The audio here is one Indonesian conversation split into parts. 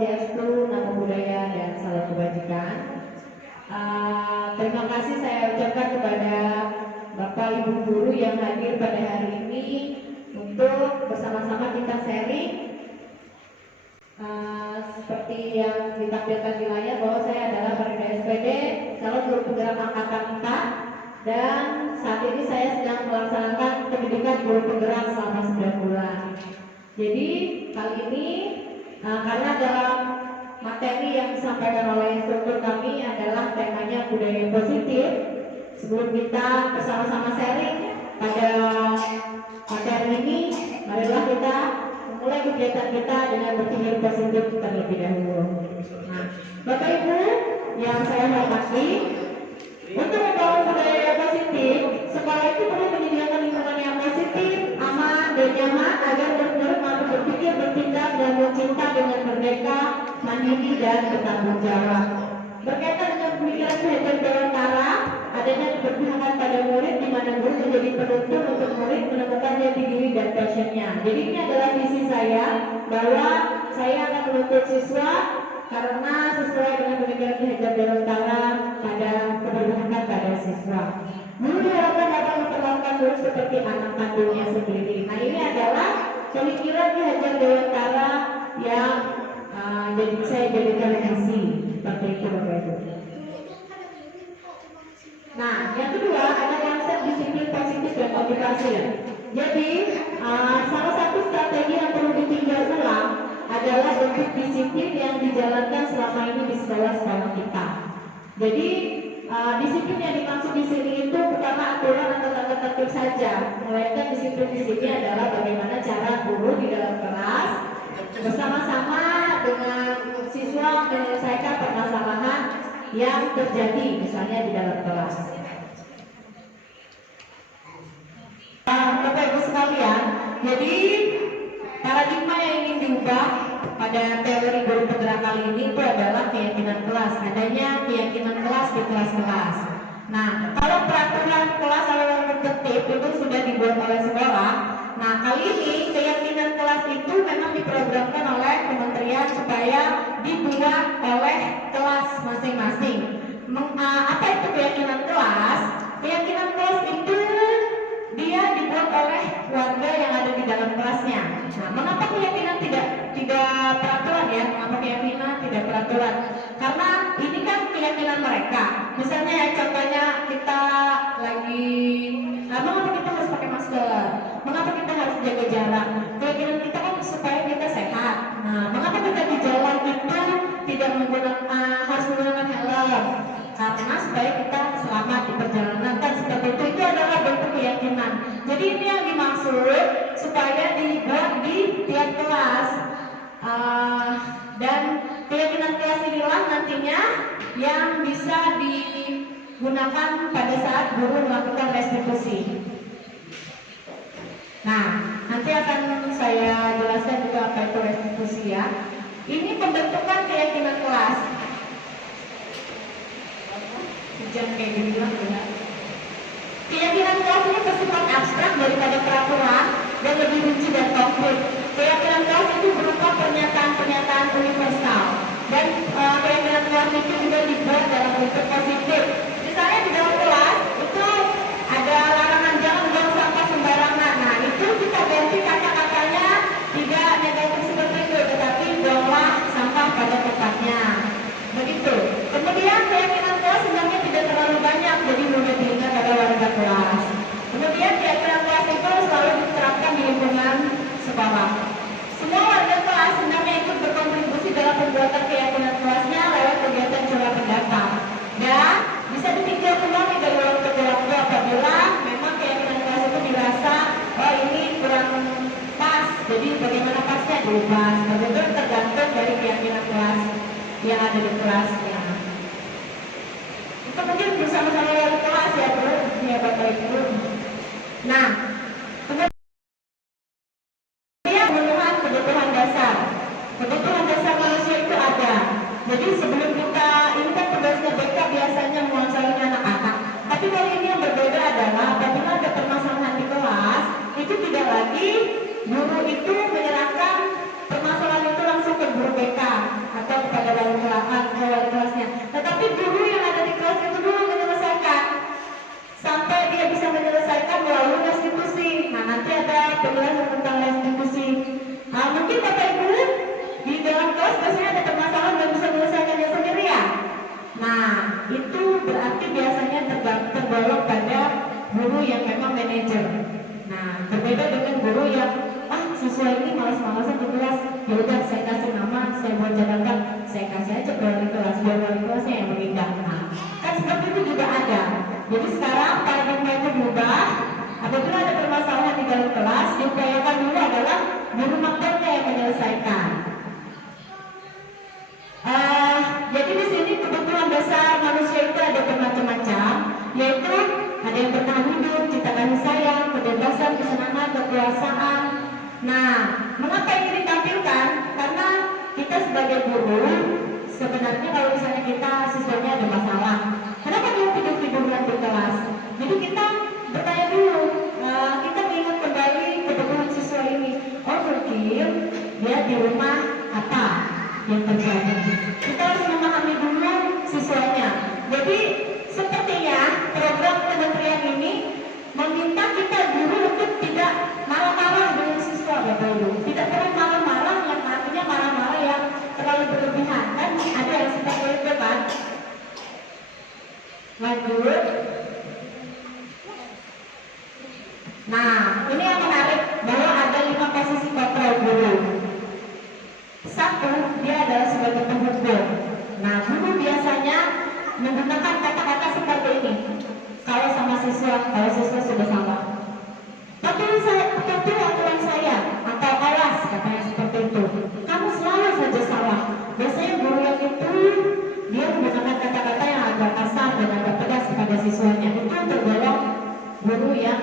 Swastiastu, Namo Buddhaya, dan salam kebajikan. Terima kasih saya ucapkan kepada Bapak Ibu guru yang hadir pada hari ini untuk bersama-sama kita sharing. Seperti yang ditampilkan di layar bahwa saya adalah Farida SPD, calon guru penggerak angkatan 4, dan saat ini saya sedang melaksanakan pendidikan guru penggerak selama 9 bulan. Jadi kali ini karena dalam materi yang disampaikan oleh instruktur kami adalah temanya budaya positif, sebelum kita bersama-sama sharing pada materi ini, marilah kita memulai kegiatan kita dengan berpikir positif terlebih dahulu. Nah, Bapak Ibu yang saya hormati, untuk membangun budaya positif, sekolah itu perlu menyediakan lingkungan yang positif, aman, dan nyaman agar murid-murid mampu berpikir, bertindak, dan mencinta dengan merdeka, mandiri, dan bertanggung jawab. Berkaitan dengan pemikiran Ki Dewantara, adanya keberpihakan pada murid di mana guru menjadi penuntun untuk murid menemukan jati diri dan passionnya. Jadi ini adalah visi saya bahwa saya akan menuntut siswa karena sesuai dengan pemikiran Ki Dewantara pada keberpihakan pada siswa. Guru diharapkan dapat memperlakukan murid seperti anak kandungnya sendiri. Nah, ini adalah pemikiran Ki Dewantara yang jadi saya jadikan visi seperti itu, Bapak Ibu. Nah, yang kedua ada konsep disiplin positif dan motivasi. Jadi salah satu strategi yang perlu ditinjau ulang adalah bentuk disiplin yang dijalankan selama ini di sekolah-sekolah kita. Jadi disiplin yang dimaksud di sini itu bukanlah aturan atau tata tertib saja, melainkan disiplin di sini adalah bagaimana cara guru di dalam kelas bersama-sama dengan siswa menyelesaikan permasalahan yang terjadi misalnya di dalam kelas. Bapak Ibu sekalian, jadi paradigma yang ingin diubah pada teori guru penggerak kali ini itu adalah keyakinan kelas, adanya keyakinan kelas di kelas-kelas. Nah, kalau peraturan kelas atau tertib itu sudah dibuat oleh sekolah, nah kali ini keyakinan kelas itu memang diprogramkan oleh kementerian supaya dibuat oleh kelas masing-masing. Apa itu keyakinan kelas? Keyakinan kelas itu dia dibuat oleh warga yang ada di dalam kelasnya. Nah, mengapa keyakinan tidak peraturan ya? Mengapa keyakinan tidak peraturan? Karena ini kan keyakinan mereka. Misalnya ya, contohnya kita lagi mengapa kita harus pakai masker? Mengapa kita harus jaga jarak? Keyakinan kita kan supaya kita sehat. Nah, mengapa kita di jalan itu tidak harus menggunakan helm? Karena supaya kita selamat di perjalanan, kan seperti itu. Itu adalah bentuk keyakinan. Jadi ini yang dimaksud supaya dibuat di tiap kelas. Dan keyakinan kelas inilah nantinya yang bisa digunakan pada saat guru melakukan restitusi. Nah, nanti akan saya jelaskan juga apa itu restitusi ya. Ini pembentukan keyakinan kelas. Jangan kayak gini bilang ya. Keyakinan kelas ini bersifat abstrak daripada peraturan dan lebih rinci dan konkret. Keyakinan kelas itu berupa pernyataan-pernyataan universal dan keyakinan kelas itu juga dibuat dalam bentuk positif. Misalnya di dalam kelas itu ada larangan jangan buang sampah sembarangan. Nah, itu kita ganti kata-katanya tidak negatif seperti itu, tetapi buanglah sampah pada tempatnya. Begitu. Kemudian keyakinan kelas sebenarnya tidak terlalu banyak, jadi mudah diingat pada warga kelas. Kemudian keyakinan kelas itu selalu diterapkan di lingkungan sekolah. Semua warga kelas sebenarnya ikut berkontribusi dalam pembuatan keyakinan kelasnya lewat kegiatan curah pendapat. Dan bisa ditinjau kembali dari waktu ke waktu apabila memang keyakinan kelas itu dirasa oh ini kurang pas, jadi bagaimana pasnya diubah. Betul tergantung dari keyakinan kelas yang ada di kelasnya. Itu mungkin bersama-sama wali kelas ya bro, ya Bapak Ibu. Nah, kemudian kebutuhan dasar. Kebutuhan dasar manusia itu ada. Jadi sebelum kita, ini kan tugasnya BK biasanya mengonseling anak-anak. Tapi kali ini yang berbeda adalah apabila ada permasalahan di kelas, itu tidak lagi guru itu menyerahkan permasalahan itu langsung ke guru BK manajer. Nah, berbeda dengan guru yang siswa ini malas-malasan di kelas, ya udah saya kasih nama, saya buat catatan, saya kasih aja ke wali kelas, biar wali kelasnya yang menindak. Nah, kan seperti itu juga ada. Jadi sekarang paradigma itu berubah. Apabila ada permasalahan di dalam kelas, diupayakan dulu adalah guru maktabnya yang menyelesaikan. Jadi di sini kebutuhan dasar manusia itu ada bermacam-macam, yaitu ada yang bertahan hidup, cinta kasih sayang, kebebasan, kesenangan, kekuasaan. Nah, mengapa ini ditampilkan? Karena kita sebagai guru, sebenarnya kalau misalnya kita siswanya ada masalah, kenapa dia tidur-tiduran di kelas? Jadi kita bertanya dulu, kita ingat kembali kebutuhan siswa ini. Oh mungkin dia di rumah apa yang terjadi? Kita harus memahami dulu siswanya. Jadi sepertinya program kementerian ini meminta kita guru untuk tidak marah-marah dengan siswa, Bapak Ibu. Tidak perlu marah-marah yang artinya marah-marah yang terlalu berlebihan. Kan ada yang seperti itu kan? Lanjut. Nah, ini yang menarik bahwa ada 5 posisi kontrol guru. Satu, dia adalah sebagai penghukum. Nah, guru biasanya menggunakan kata-kata seperti ini. Kalau sama siswa, kalau siswa sudah salah, patuhi aturan saya, atau awas, katanya seperti itu. Kamu selalu saja salah. Biasanya guru yang itu dia menggunakan kata-kata yang agak kasar dan agak pedas kepada siswanya. Itu tergolong guru yang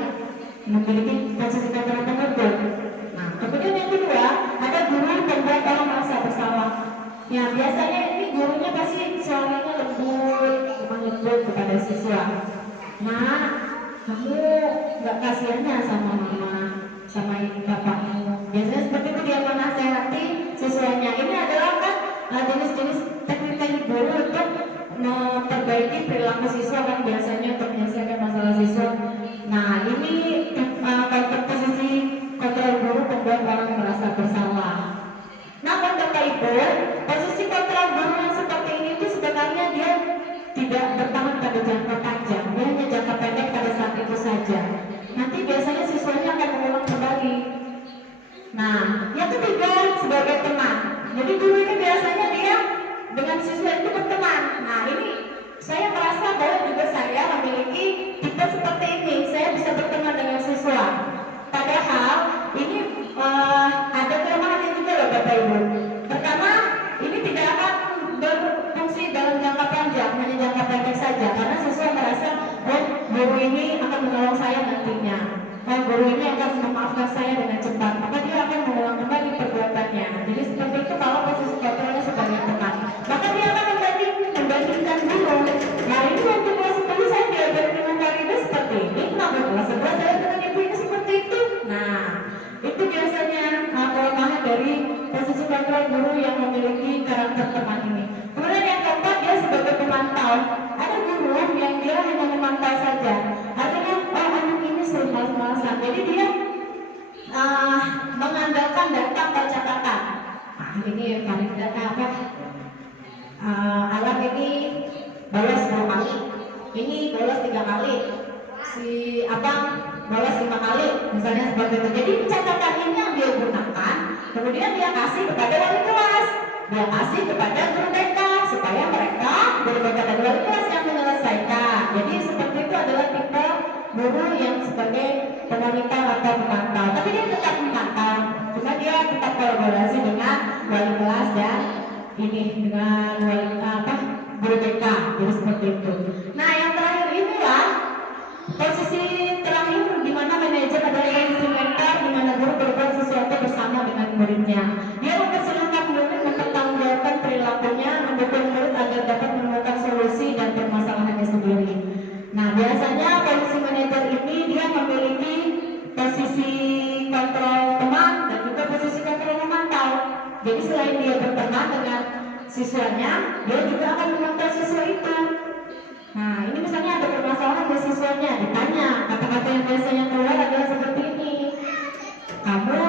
memiliki posisi kontrol penghukum. Nah, kemudian yang kedua, ada guru membuat orang merasa bersalah. Ya, biasanya ini gurunya pasti suaranya lembut kepada siswa. Nah, kamu nggak kasihannya sama mama, sama ibu bapakmu. Biasanya seperti itu dia menasehati siswanya. Ini adalah kan jenis-jenis teknik-teknik guru untuk memperbaiki perilaku siswa kan biasanya untuk menyelesaikan masalah siswa. Nah, ini posisi kontrol guru membuat orang merasa bersalah. Namun Bapak Ibu, posisi kontrol guru yang seperti ini itu sebenarnya dia tidak bertahan pada jangka panjang, dia hanya jangka pendek pada saat itu saja. Nanti biasanya siswanya akan mengulang kembali. Nah, yang ketiga sebagai teman. Jadi guru ini biasanya dia dengan siswa itu berteman. Nah, ini saya merasa bahwa juga saya memiliki tipe seperti ini. Saya bisa berteman dengan siswa. Padahal ini ada kelemahannya juga loh Bapak Ibu. Pertama, ini tidak akan berfungsi dalam jangka panjang, hanya jangka pendek saja. Karena siswa merasa, oh guru ini akan menolong saya nantinya. Oh guru ini akan memaafkan saya dengan cepat. Maka dia akan mengulang kembali perbuatannya. Jadi seperti itu kalau posisi kontrolnya sebagai teman. Maka dia akan membandingkan guru. Nah ini waktu kelas 10 saya diajar dengan Karina seperti ini. Kenapa kelas 11 saya dengan ibu ini seperti itu? Nah itu biasanya kelemahan dari posisi kontrol guru yang memiliki karakter teman ini. Kemudian yang keempat, dia sebagai pemantau. Ada guru yang dia hanya memantau saja. Artinya, oh anak ini sering malas-malasan. Jadi dia mengandalkan data atau catatan. Nah ini paling data apa? Alat ini bolos 2 kali, ini bolos 3 kali, si abang bolos 5 kali, misalnya seperti itu. Jadi catatan ini yang dia gunakan, kemudian dia kasih kepada wali kelas, dia kasih kepada guru BK supaya mereka guru BK dan wali kelas yang menyelesaikan. Jadi seperti itu adalah tipe guru yang sebagai pemonitor atau pemantau. Tapi dia tetap memantau, cuma dia tetap kolaborasi dengan wali kelas dan dengan guru BK. Jadi seperti itu. Nah yang terakhir inilah posisi terakhir di mana manajer adalah posisi mentor, di mana guru berbuat sesuatu bersama dengan muridnya. Dia mempersilahkan murid mempertanggungjawabkan perilakunya, mendukung murid agar dapat menemukan solusi dan permasalahannya sendiri. Nah biasanya posisi manajer ini dia memiliki posisi kontrol teman dan juga posisi kontrol memantau. Jadi selain dia berteman dengan siswanya, dia juga akan memantau siswa itu. Nah ini misalnya ada permasalahan dari siswanya, ditanya kata-kata yang biasanya keluar adalah seperti ini. Kamu,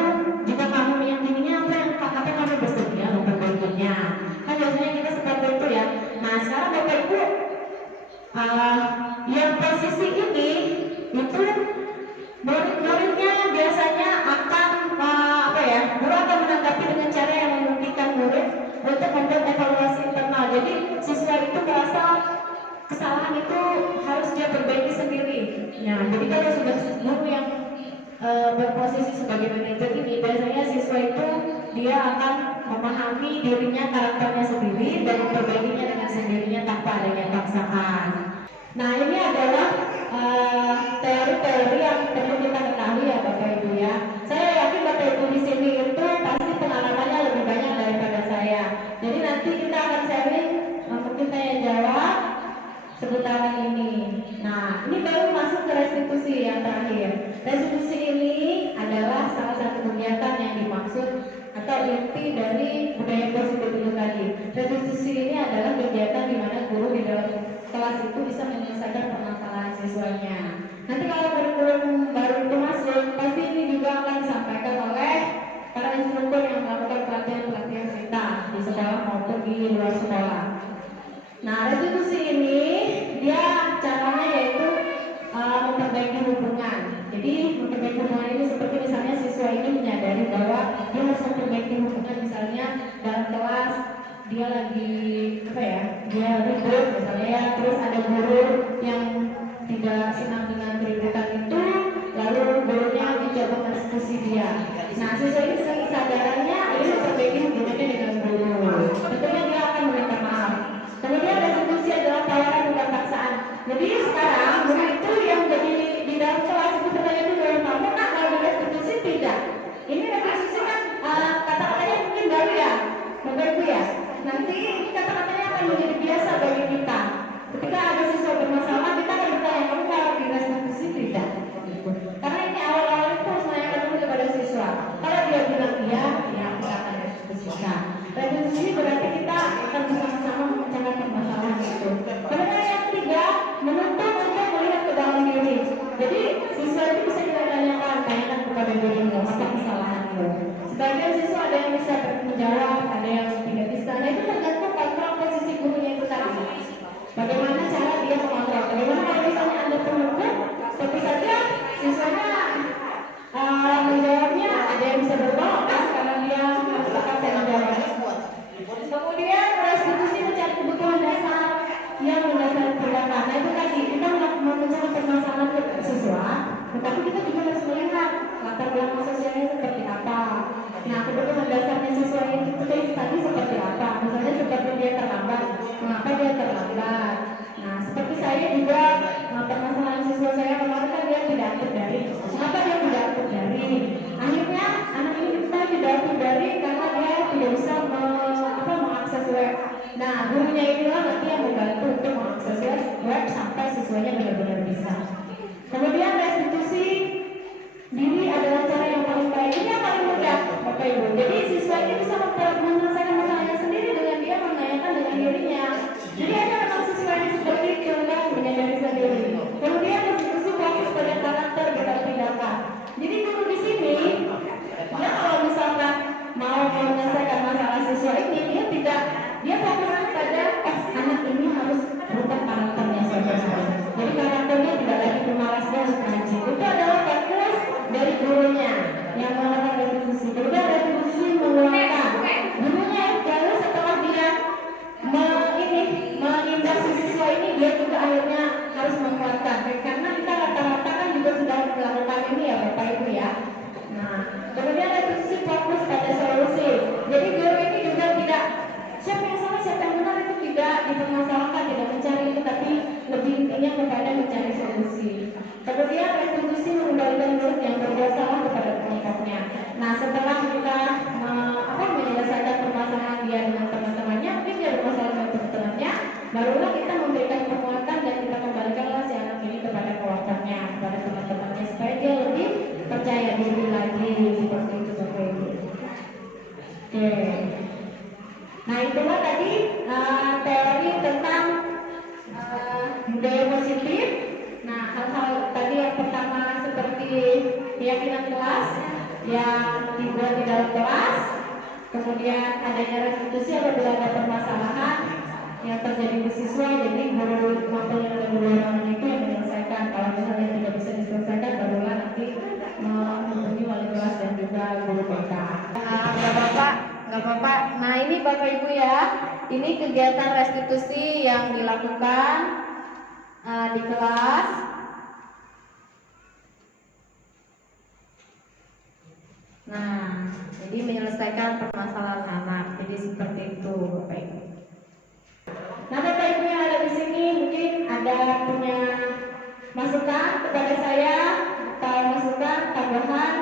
jika kamu meyakininya apa kamu bersedia memperbaikinya? Kan biasanya kita seperti itu ya. Nah sekarang Bapak Ibu, yang posisi ini itu posisi sebagai manajer ini, biasanya siswa itu dia akan memahami dirinya, karakternya sendiri dan memperbaikinya dengan sendirinya tanpa adanya paksaan. Nah, ini adalah teori-teori yang perlu kita ketahui ya Bapak Ibu ya. Saya yakin Bapak Ibu di sini itu pasti pengalamannya lebih banyak daripada saya. Jadi nanti kita akan sharing, mungkin tanya jawab seputaran ini. Nah, ini baru masuk ke restitusi yang terakhir. Restitusi ini adalah salah satu kegiatan yang dimaksud atau inti dari budaya positif itu tadi. Restitusi ini adalah kegiatan di mana guru di dalam kelas itu bisa menyelesaikan permasalahan siswanya. Nanti kalau kurikulum baru itu masuk, pasti ini juga akan disampaikan oleh para instruktur yang melakukan pelatihan-pelatihan kita di sekolah maupun di luar sekolah. Nah, restitusi ini dia caranya yaitu memperbaiki hubungan. Jadi memperbaiki hubungan ini seperti misalnya siswa ini menyadari bahwa dia harus memperbaiki hubungan, misalnya dalam kelas dia lagi dia ribut misalnya ya, terus ada guru yang tidak senang dengan keributan itu, lalu gurunya mencoba mendiskusi dia. Nah, siswa ini kesadarannya ini memperbaiki hubungannya dengan guru. Tentunya dia akan meminta maaf. Kemudian restitusi adalah tawaran bukan paksaan. Jadi sekarang guru itu yang jadi di dalam kelas itu bertanya dulu, kamu nak mau restitusi tidak? Ini restitusi kan kata-katanya mungkin baru ya, Bapak Ibu ya. Nanti ini kata-katanya akan menjadi biasa bagi kita. Ketika ada siswa bermasalah, kita akan bertanya, kamu mau direstitusi tidak? Karena ini awal-awal itu harus menanyakan dulu kepada siswa. Kalau dia bilang iya, ya kita akan restitusikan. Restitusi berarti kita akan bersama-sama memecahkan permasalahan itu. Kemudian yang ketiga, menuntut untuk melihat ke dalam diri. Jadi siswa itu bisa kita tanyakan kepada dirimu apa kesalahanmu. Sebagian siswa ada yang bisa menjawab, ada yang tidak bisa. Nah, itu tergantung kontrol posisi gurunya itu tadi. Bagaimana cara dia mengontrol? Bagaimana kalau misalnya Anda penuntut, tentu saja siswanya menjawabnya ada yang bisa berbalik karena dia harus tetap menjawab. Kemudian restitusi mencari kebutuhan dasar yang mendasari tindakan. Nah, itu tadi kita mau mencari permasalahan siswa, tetapi kita juga harus melihat latar belakang sosialnya seperti apa. Nah, kebutuhan dasarnya siswa itu tadi seperti apa? Misalnya seperti dia terlambat, mengapa dia terlambat? Nah, seperti saya juga permasalahan siswa saya kemarin kan dia tidak aktif dari. Mengapa dia tidak aktif dari? Akhirnya anak ini kita tidak aktif dari karena dia tidak bisa mengakses web. Nah, gurunya inilah nanti yang membantu untuk mengakses web sampai siswanya benar-benar bisa. Kemudian restitusi diri adalah cara yang paling baik. Ini yang paling mudah, Bapak Ibu. Jadi siswa ini bisa menyelesaikan masalahnya sendiri dengan dia menanyakan dengan dirinya. Jadi ada memang siswa yang seperti itu kan, menyadari sendiri. Kemudian restitusi fokus pada karakter bukan tindakan. Jadi guru di sini, dia kalau misalkan mau menyelesaikan masalah siswa ini, dia fokus pada anak ini harus berubah karakternya saja. Jadi karakternya tidak lagi pemalas dan rajin. Itu adalah fokus dari gurunya yang melakukan restitusi. Kemudian restitusi menguatkan gurunya lalu setelah dia menindak siswa ini, dia juga akhirnya harus menguatkan. Karena kita rata-rata kan juga sudah melakukan ini ya Bapak Ibu ya. Nah, kemudian restitusi fokus pada solusi. Jadi guru ini juga tidak siapa yang salah siapa yang benar itu tidak dipermasalahkan, tidak mencari itu, tapi lebih intinya kepada mencari solusi. Kemudian restitusi mengembalikan murid yang berbuat salah kepada pengikutnya. Nah, setelah kita menyelesaikan permasalahan dia dengan teman-temannya, mungkin dia bermasalah dengan teman-temannya, barulah kita memberikan penguatan dan kita kembalikanlah si anak ini kepada keluarganya, kepada teman-temannya supaya dia lebih percaya diri lagi seperti itu Bapak Ibu. Oke. Nah, itulah tadi teori tentang budaya positif. Nah, hal-hal tadi yang pertama seperti keyakinan kelas yang dibuat di dalam kelas, kemudian adanya restitusi apabila ada permasalahan yang terjadi di siswa, jadi guru mampunya dan guru yang itu yang menyelesaikan. Kalau misalnya tidak bisa diselesaikan, barulah nanti menghubungi wali kelas dan juga guru BK. Nggak apa-apa. Nah, ini Bapak Ibu ya, ini kegiatan restitusi yang dilakukan di kelas. Nah, jadi menyelesaikan permasalahan anak. Jadi seperti itu, Bapak Ibu. Nah, Bapak Ibu yang ada di sini mungkin ada punya masukan kepada saya atau masukan tambahan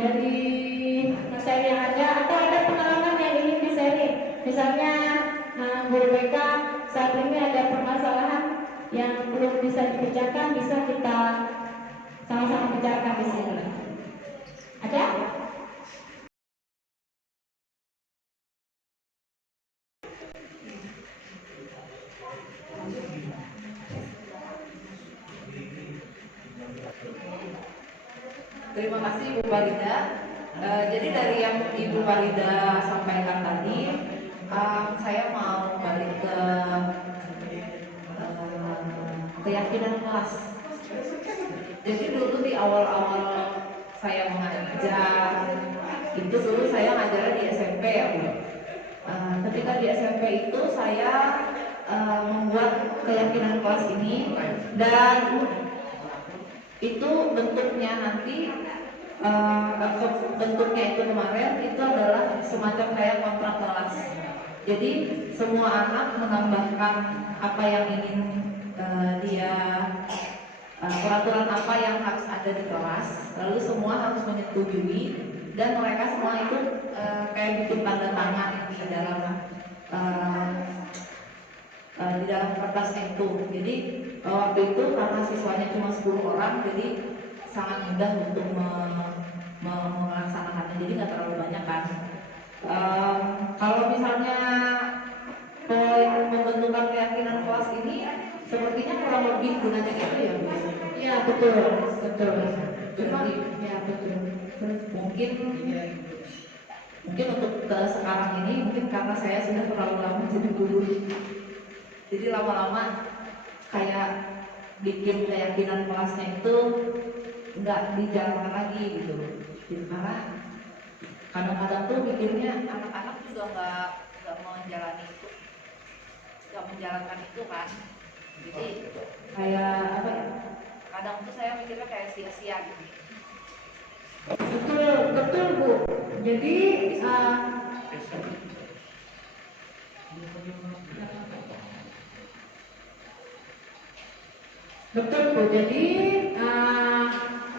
dari materi yang ada, atau ada pengalaman yang ingin di-sharing. Misalnya Guru BK saat ini ada permasalahan yang belum bisa dikerjakan, bisa kita sama-sama bicarakan di sini. Ada? Terima kasih Ibu Farida. Jadi dari yang Ibu Farida sampaikan tadi, saya mau balik ke keyakinan kelas. Jadi dulu di awal-awal saya mengajar, itu dulu saya ngajar di SMP ya Bu. Ketika di SMP itu saya membuat keyakinan kelas ini, dan itu bentuknya nanti bentuknya itu kemarin itu adalah semacam kayak kontrak kelas. Jadi semua anak menambahkan apa yang ingin dia peraturan apa yang harus ada di kelas, lalu semua harus menyetujui, dan mereka semua itu kayak bikin tanda tangan di dalam kertasnya itu. Jadi waktu itu karena siswanya cuma 10 orang, jadi sangat mudah untuk melaksanakannya, jadi nggak terlalu banyak kan. Kalau misalnya pembentukan keyakinan kelas ini sepertinya kurang lebih gunanya itu ya Bu? Iya betul, betul. Cuma ya betul. mungkin untuk sekarang ini mungkin karena saya sudah terlalu lama jadi guru, jadi lama-lama kayak bikin keyakinan kelasnya itu nggak dijalankan lagi gitu. Jadi karena kadang-kadang tuh mikirnya anak-anak juga nggak menjalani itu, nggak menjalankan itu kan. Jadi kayak apa ya? Kadang tuh saya mikirnya kayak sia-sia gitu. Betul, betul Bu. Jadi betul Bu. Jadi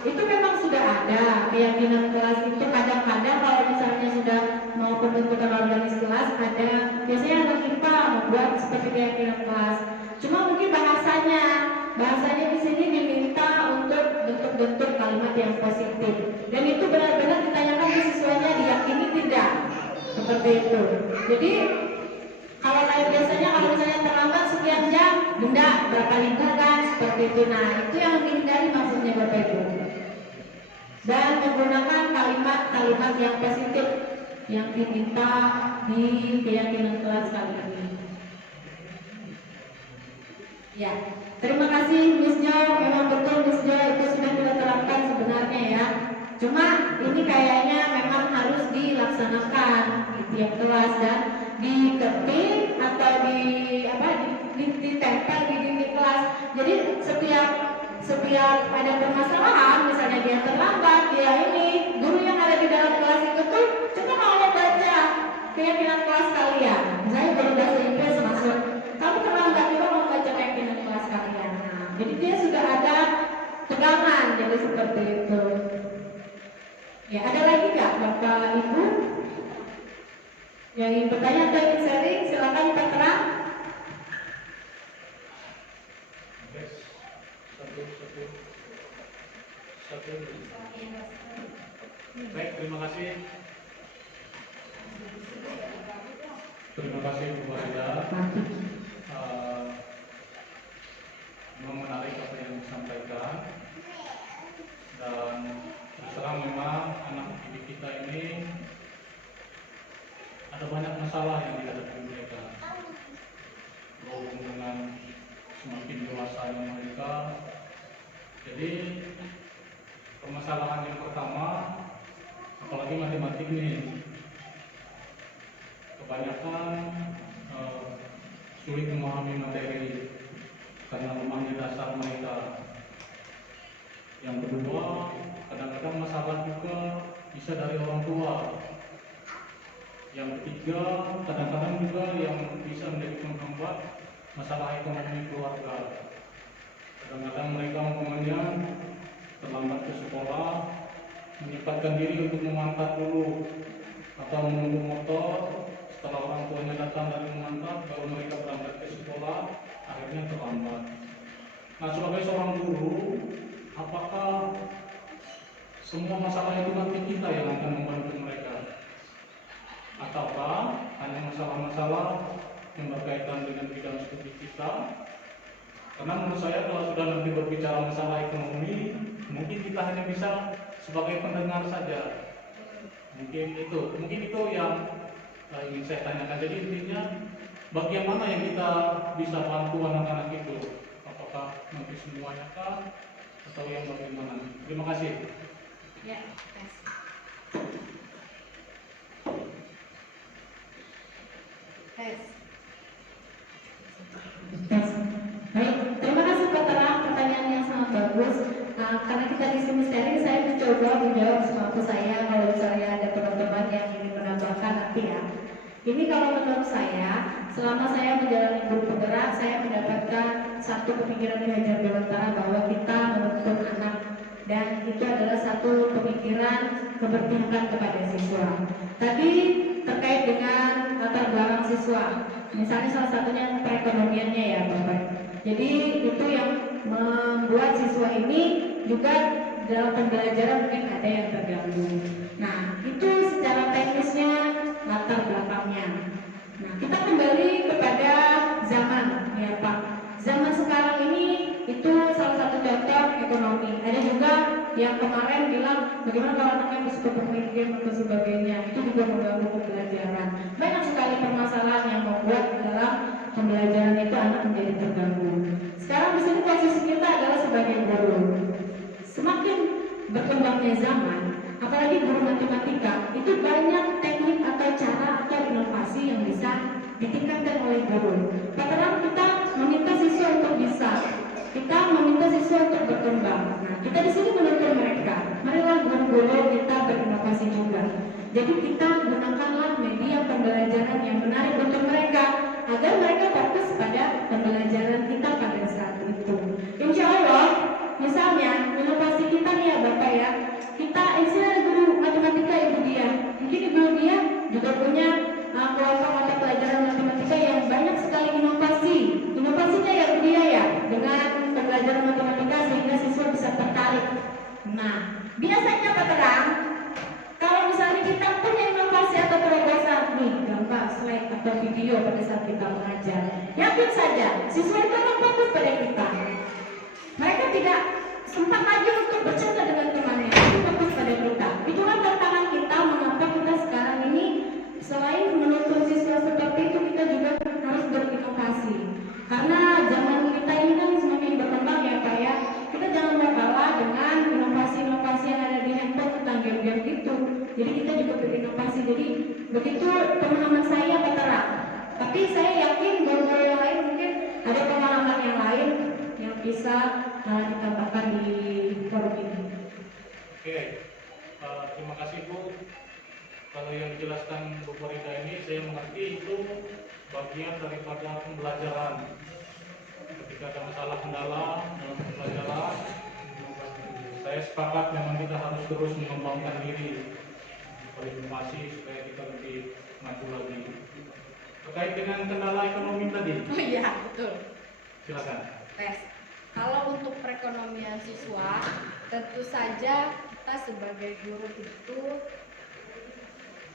itu memang sudah ada keyakinan kelas itu. Kadang-kadang kalau misalnya sudah mau pembentukan organisasi kelas, ada biasanya anak IPA membuat seperti keyakinan kelas. Cuma mungkin bahasanya di sini diminta untuk bentuk-bentuk kalimat yang positif, dan itu benar-benar ditanyakan ke siswanya, diyakini tidak, seperti itu. Jadi kalau kayak biasanya kalau misalnya terlambat sekian jam, denda berapa ribu kan, seperti itu. Nah itu yang dihindari maksudnya Bapak Ibu. Dan menggunakan kalimat-kalimat yang positif yang diminta di keyakinan kelas kali ini. Ya, terima kasih Miss Jo. Memang betul Miss Jo, itu sudah kita terapkan sebenarnya ya. Cuma ini kayaknya memang harus dilaksanakan di tiap kelas dan diketik atau ditempel di dinding kelas. Jadi setiap ada permasalahan, misalnya dia terlambat, dia ini, guru yang ada di dalam kelas itu tuh coba kalau baca keyakinan kelas kalian. Misalnya guru bahasa Inggris masuk, kamu terlambat, coba mau baca keyakinan kelas kalian. Nah, jadi dia sudah ada pegangan, jadi seperti itu. Ya, ada lagi nggak Bapak Ibu yang ingin bertanya atau ingin sharing? Silakan Pak Terang. Baik, terima kasih. Terima kasih Bu Farida. Memang menarik apa yang disampaikan, dan terus terang memang anak didik kita ini ada banyak masalah yang dihadapi mereka, berhubung dengan semakin dewasanya mereka. Jadi permasalahan yang pertama, apalagi matematik nih, kebanyakan sulit memahami materi karena lemahnya dasar mereka. Yang kedua, kadang-kadang masalah juga bisa dari orang tua. Yang ketiga, kadang-kadang juga yang bisa menjadi penghambat masalah ekonomi keluarga. Kadang-kadang mereka umpamanya terlambat ke sekolah, menyempatkan diri untuk mengantar dulu atau menunggu motor. Setelah orang tuanya datang dari mengantar, baru mereka berangkat ke sekolah, akhirnya terlambat. Nah, sebagai seorang guru, apakah semua masalah itu nanti kita yang akan membantu mereka? Ataukah hanya masalah-masalah yang berkaitan dengan bidang studi kita? Karena menurut saya kalau sudah nanti berbicara masalah ekonomi, mungkin kita hanya bisa sebagai pendengar saja. Mungkin itu yang ingin saya tanyakan. Jadi intinya, bagian mana yang kita bisa bantu anak-anak itu? Apakah nanti semuanya kah? Atau yang bagaimana? Terima kasih. Ya, tes. Baik, terima kasih Pak Terang, pertanyaan yang sangat bagus. Karena kita di sini sharing, saya mencoba menjawab semampu saya. Kalau misalnya ada teman-teman yang ingin menambahkan nanti ya. Ini kalau menurut saya, selama saya menjalani guru penggerak, saya mendapatkan satu pemikiran di Hajar Dewantara bahwa kita menuntut anak, dan itu adalah satu pemikiran keberpihakan kepada siswa. Tadi terkait dengan latar belakang siswa, misalnya salah satunya perekonomiannya ya Bapak. Jadi itu yang membuat siswa ini juga dalam pembelajaran mungkin ada yang terganggu. Nah, itu secara teknisnya latar belakangnya. Nah, kita kembali kepada zaman ya Pak. Zaman sekarang ini itu salah satu contoh ekonomi. Ada juga yang kemarin bilang bagaimana kalau anaknya suka bermain game atau sebagainya, itu juga mengganggu pembelajaran. Banyak sekali permasalahan yang membuat dalam pembelajaran itu anak menjadi terganggu. Sekarang di sini posisi kita adalah sebagai guru. Semakin berkembangnya zaman, apalagi guru matematika, itu banyak teknik atau cara atau inovasi yang bisa ditingkatkan oleh guru. Padahal kita meminta siswa untuk bisa, kita meminta siswa untuk berkembang. Nah, kita di sini menuntut mereka, marilah guru-guru kita berinovasi juga. Jadi kita gunakanlah media pembelajaran yang menarik untuk mereka, agar mereka fokus pada pembelajaran kita pada saat itu. Insya Allah, misalnya inovasi kita nih ya Bapak ya, kita istilah guru matematika Ibu Dia, mungkin Ibu Dia juga punya kelompok mata pelajaran matematika yang banyak sekali inovasinya ya Bu Dia ya, dengan pembelajaran matematika sehingga siswa bisa tertarik. Nah, biasanya Pak Terang, kalau misalnya kita punya inovasi atau terobosan nih, gambar, slide atau video pada saat kita mengajar, yakin saja siswa itu akan fokus pada kita. Mereka tidak sempat lagi untuk bercanda dengan temannya, tapi fokus pada kita. Itulah tantangan kita, mengapa kita sekarang ini selain menuntut siswa seperti itu, kita juga harus berinovasi. Karena zaman kita ini kan semakin berkembang ya Pak ya. Kita jangan mau kalah dengan inovasi-inovasi yang ada di handphone tentang game-game itu. Jadi kita juga berinovasi. Jadi begitu pemahaman saya Pak Terang. Tapi saya yakin guru-guru yang lain mungkin ada pemahaman yang lain yang bisa ditambahkan di forum ini. Oke, terima kasih Bu. Kalau yang dijelaskan Bu Farida ini saya mengerti itu bagian daripada pembelajaran. Ketika ada masalah kendala dalam pembelajaran, saya sepakat memang kita harus terus mengembangkan diri, berinovasi supaya kita lebih maju lagi. Terkait dengan kendala ekonomi tadi. Oh iya, betul. Silakan. Tes. Kalau untuk perekonomian siswa, tentu saja kita sebagai guru itu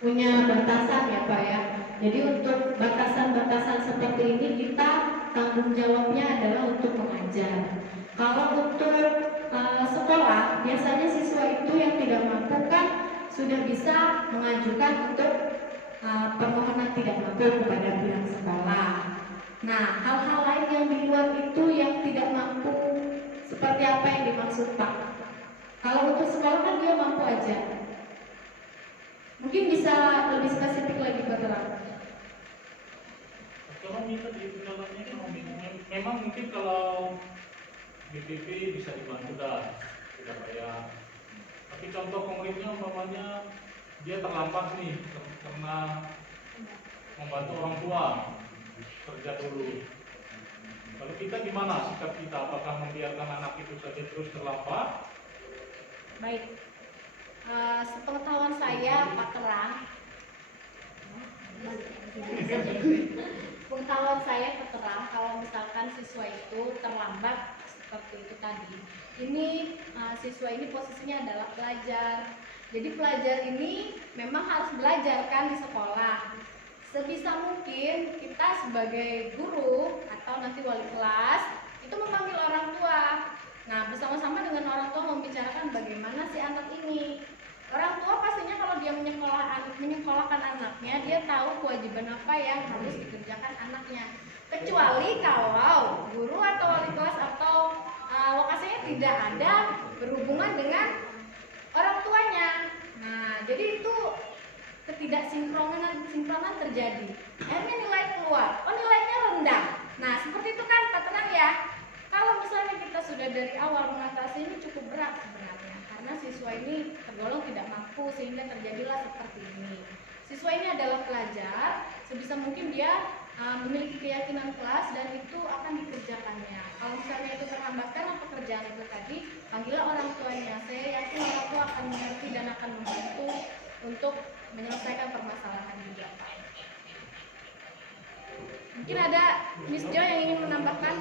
punya batasan ya Pak ya. Jadi untuk batasan-batasan seperti ini kita tanggung jawabnya adalah untuk mengajar. Kalau untuk sekolah, biasanya siswa itu yang tidak mampu kan sudah bisa mengajukan untuk permohonan tidak mampu kepada pihak sekolah. Nah, hal-hal lain yang di luar itu yang tidak mampu, seperti apa yang dimaksud Pak? Kalau untuk sekolah kan dia mampu aja. Mungkin bisa lebih spesifik lagi Pak Terang. Ekonomi tadi kendalanya ekonomi. Memang mungkin kalau BPP bisa dibantu dah, tidak bayar. Tapi contoh konkretnya umpamanya dia terlambat nih karena membantu orang tua kerja dulu. Lalu kita gimana sikap kita? Apakah membiarkan anak itu saja terus terlambat? Baik, sepengetahuan saya Pak Terang, pengetahuan saya Pak Terang, kalau misalkan siswa itu terlambat seperti itu tadi, ini siswa ini posisinya adalah pelajar. Jadi pelajar ini memang harus belajar kan di sekolah. Sebisa mungkin kita sebagai guru atau nanti wali kelas itu memanggil orang tua. Nah, bersama-sama dengan orang tua membicarakan bagaimana si anak ini. Orang tua pastinya kalau dia menyekolahkan anaknya, dia tahu kewajiban apa yang harus dikerjakan anaknya. Kecuali kalau guru atau wali kelas atau lokasinya tidak ada berhubungan dengan orang tuanya. Nah, jadi itu ketidaksinkronan terjadi. Akhirnya nilai keluar. Oh, nilainya rendah. Nah, seperti itu kan Pak Tenang ya. Kalau misalnya kita sudah dari awal mengatasi ini cukup berat sebenarnya, karena siswa ini tergolong tidak mampu sehingga terjadilah seperti ini. Siswa ini adalah pelajar, sebisa mungkin dia memiliki keyakinan kelas dan itu akan dikerjakannya. Kalau misalnya itu terhambat karena pekerjaan itu tadi, panggillah orang tuanya. Saya yakin orang tua akan mengerti dan akan membantu untuk menyelesaikan permasalahan juga, Pak. Mungkin ada Miss Jo yang ingin menambahkan?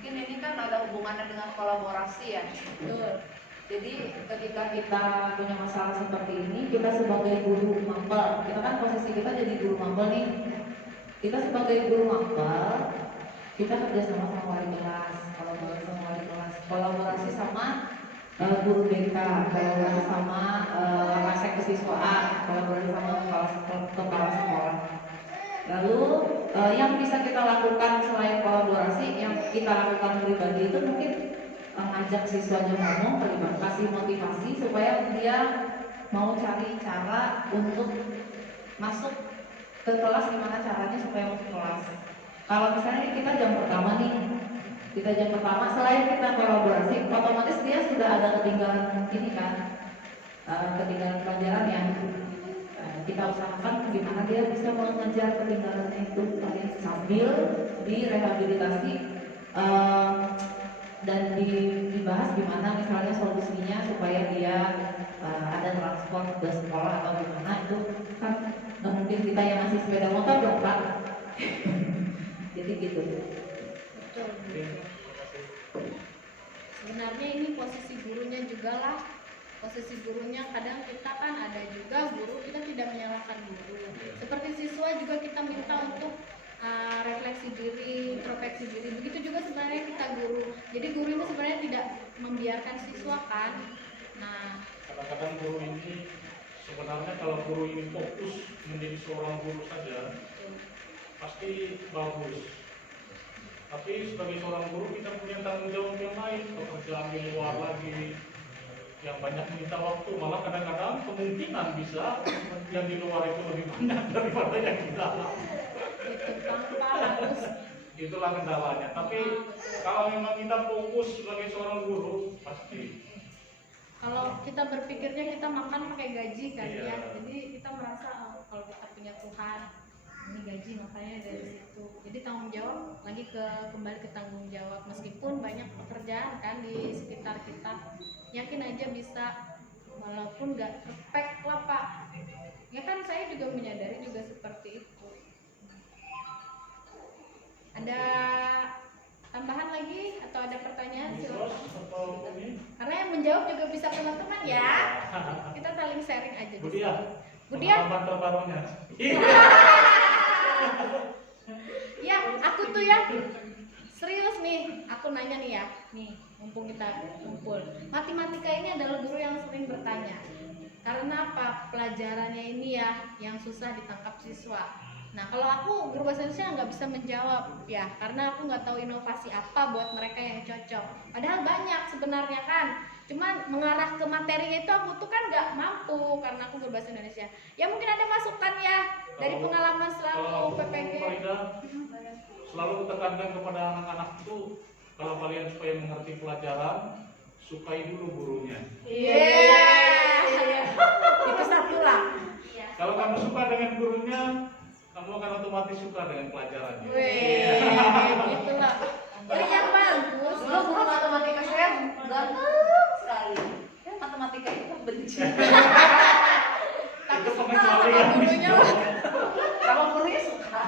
Mungkin ini kan ada hubungannya dengan kolaborasi ya. Betul. Jadi ketika kita punya masalah seperti ini, kita sebagai guru mapel, kita kan posisi kita jadi guru mapel nih. Kita sebagai guru mapel, kita kerja sama wali kelas, kolaborasi sama guru BK, kolaborasi sama kasek kesiswaan, kolaborasi sama kepala sekolah. Lalu yang bisa kita lakukan selain kolaborasi, yang kita lakukan pribadi itu mungkin ngajak siswanya ngomong, kasih motivasi supaya dia mau cari cara untuk masuk ke kelas, gimana caranya supaya masuk kelas. Kalau misalnya kita jam pertama nih, selain kita kolaborasi, otomatis dia sudah ada ketinggalan ini kan, ketinggalan pelajaran yang kita usahakan gimana dia bisa mengejar ketinggalannya itu sambil direhabilitasi dan dibahas gimana misalnya solusinya supaya dia ada transport ke sekolah atau gimana. Itu kan nggak mungkin kita yang ngasih sepeda motor dong Pak. Jadi gitu. Betul. Sebenarnya ini posisi gurunya juga lah. Posisi gurunya kadang kita kan ada juga guru, kita tidak menyalahkan guru. Seperti siswa juga kita minta untuk refleksi diri, introspeksi diri. Begitu juga sebenarnya kita guru. Jadi guru itu sebenarnya tidak membiarkan siswa kan. Nah, kadang-kadang guru ini sebenarnya kalau guru ini fokus menjadi seorang guru saja pasti bagus. Tapi sebagai seorang guru kita punya tanggung jawab yang lain, pekerjaan di luar lagi yang banyak minta waktu, malah kadang-kadang kemungkinan bisa yang di luar itu lebih banyak daripada yang di dalam. Itulah kendalanya. Tapi kalau memang kita fokus sebagai seorang guru, pasti. Kalau kita berpikirnya kita makan pakai gaji kan Iya. ya, jadi kita merasa kalau kita punya Tuhan, ini gaji makanya dari situ. Jadi tanggung jawab lagi kembali ke tanggung jawab, meskipun banyak pekerjaan kan di sekitar kita, yakin aja bisa, walaupun nggak perfect lah Pak. Ya kan saya juga menyadari juga seperti itu. Ada tambahan lagi atau ada pertanyaan? Silakan. Karena yang menjawab juga bisa teman-teman ya. Kita saling sharing aja. Budia. Budia. Terbarunya. Ya, aku tuh ya serius nih. Aku nanya nih ya. Nih, mumpung kita kumpul. Matematika ini adalah guru yang sering bertanya. Karena apa? Pelajarannya ini ya yang susah ditangkap siswa. Nah, kalau aku guru bahasa Indonesia nggak bisa menjawab ya, karena aku nggak tahu inovasi apa buat mereka yang cocok. Padahal banyak sebenarnya kan, cuman mengarah ke materinya itu aku tuh kan nggak mampu karena aku guru bahasa Indonesia. Ya mungkin ada masukan ya dari pengalaman selalu PPG. Selalu tekankan kepada anak-anak itu, kalau kalian supaya mengerti pelajaran, sukai dulu gurunya. Itu satu lah. Kalau kamu suka dengan gurunya, kamu akan otomatis suka dengan pelajarannya. Itulah. Ini yang bagus. Dulu guru matematika saya ganteng sekali. Ya, matematika itu benci. Itu pengecualian gurunya. Sama gurunya suka.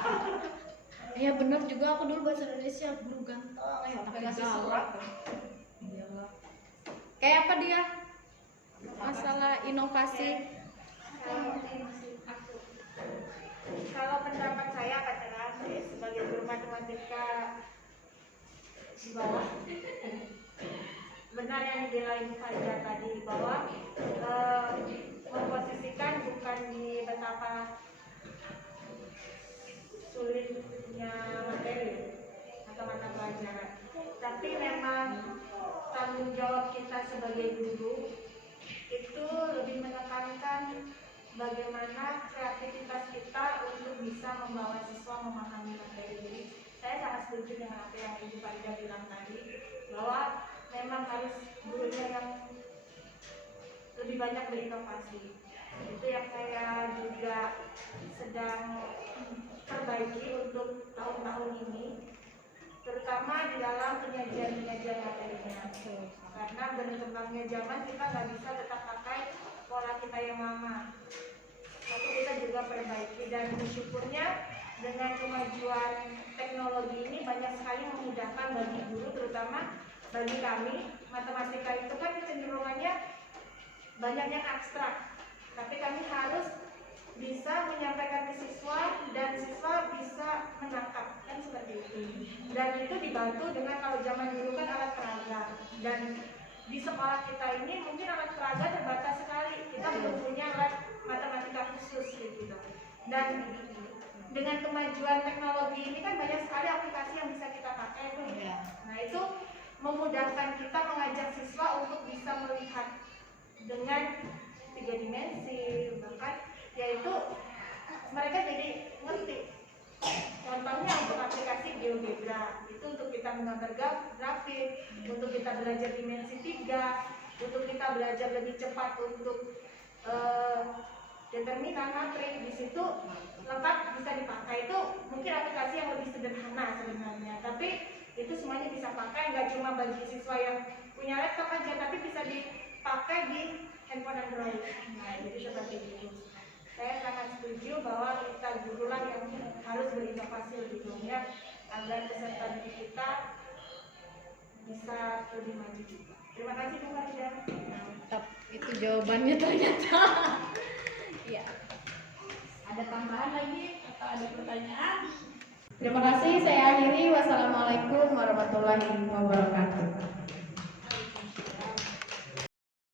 Iya benar juga, aku dulu bahasa Indonesia guru ganteng, Sampai ngasih surat. Iyalah. Kayak apa dia? Masalah inovasi. Kalau pendapat saya katakan sebagai guru matematika di bawah, benar yang dibilang Fajar tadi bahwa memposisikan bukan di betapa sulitnya materi atau mata pelajaran, tapi memang tanggung jawab kita sebagai guru itu lebih menekankan bagaimana kreativitas kita untuk bisa membawa siswa memahami materi. Jadi saya sangat setuju dengan apa yang Ibu Farida bilang tadi, bahwa memang harus gurunya yang lebih banyak berinovasi. Itu yang saya juga sedang perbaiki untuk tahun-tahun ini, terutama di dalam penyajian materinya. Karena berkembangnya zaman, kita nggak bisa tetap pakai pola kita yang lama, tapi kita juga perbaiki. Dan bersyukurnya dengan kemajuan teknologi ini banyak sekali memudahkan bagi guru, terutama bagi kami. Matematika itu kan kecenderungannya banyak yang abstrak, tapi kami harus bisa menyampaikan ke siswa dan siswa bisa menangkap, kan seperti itu. Dan itu dibantu dengan, kalau zaman dulu kan alat peraga, dan di sekolah kita ini mungkin alat peraga terbatas sekali, kita belum punya alat matematika khusus gitu. Dan dengan kemajuan teknologi ini kan banyak sekali aplikasi yang bisa kita pakai tuh. Nah itu memudahkan kita mengajak siswa untuk bisa melihat dengan 3 dimensi, bahkan yaitu mereka jadi ngerti. Contohnya untuk aplikasi GeoGebra, itu untuk kita menggambar grafik, untuk kita belajar dimensi 3, untuk kita belajar lebih cepat untuk determinan matrik. Di situ lengkap bisa dipakai. Itu mungkin aplikasi yang lebih sederhana sebenarnya, tapi itu semuanya bisa pakai, nggak cuma bagi siswa yang punya laptop aja, tapi bisa dipakai di handphone Android. Nah, jadi seperti itu. Saya sangat setuju bahwa kita guru lah yang harus berinovasi lebih banyak agar peserta didik kita bisa lebih maju. Terima kasih Bu Farida. Mantap, itu jawabannya ternyata. Iya. Ada tambahan lagi atau ada pertanyaan? Terima kasih, saya akhiri. Wassalamualaikum warahmatullahi wabarakatuh.